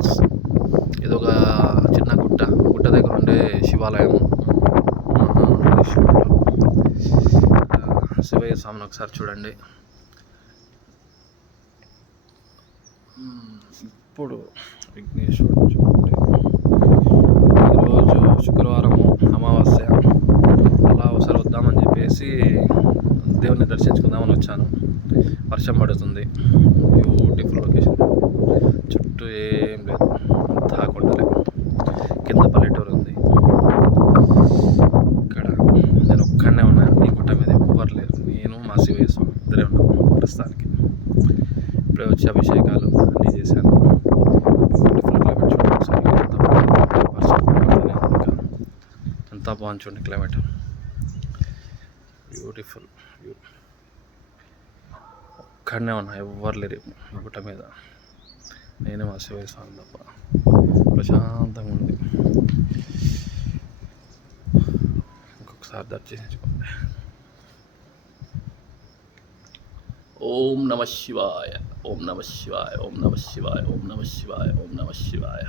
Friends. ఇదొక చిన్న గుట్ట దగ్గర ఉండే శివాలయం. శివయ్య స్వామిని ఒకసారి చూడండి. ఇప్పుడు విఘ్నేశ్వరుడు చూడండి. ఈరోజు శుక్రవారము, అమావాస్య. అలా ఒకసారి వద్దామని చెప్పేసి దేవుని దర్శించుకుందామని వచ్చాను. వర్షం పడుతుంది. Beautiful location. చుట్టూ ఏం లేదు, అంతా కొండలే. కింద పల్లెటూరు ఉంది. ఇక్కడ నేను ఒక్కడనే ఉన్నాను. ఈ గుట్ట మీద ఎవ్వరు లేరు. నేను మా శివయ్య స్వామి ఇద్దరే ఉన్నాను ప్రస్తుతానికి. ఇప్పుడే వచ్చి అభిషేకాలు అన్నీ చేశాను. బ్యూటిఫుల్ క్లైమేట్ చూడండి. వర్షం పడుతుంది. అంతా బాగుంది చూడండి క్లైమేట్. Beautiful view. ఒక్కడనే ఉన్నా, ఎవ్వరు లేరు గుట్ట మీద. నేనే మా శివయ్య స్వామి తప్ప. ప్రశాంతంగా ఉంది. ఇంకొకసారి దర్శించుకోండి. ఓం నమ శివాయ, ఓం నమ శివాయ, ఓం నమ శివాయ, ఓం నమ శివాయ, ఓం నమ శివాయ.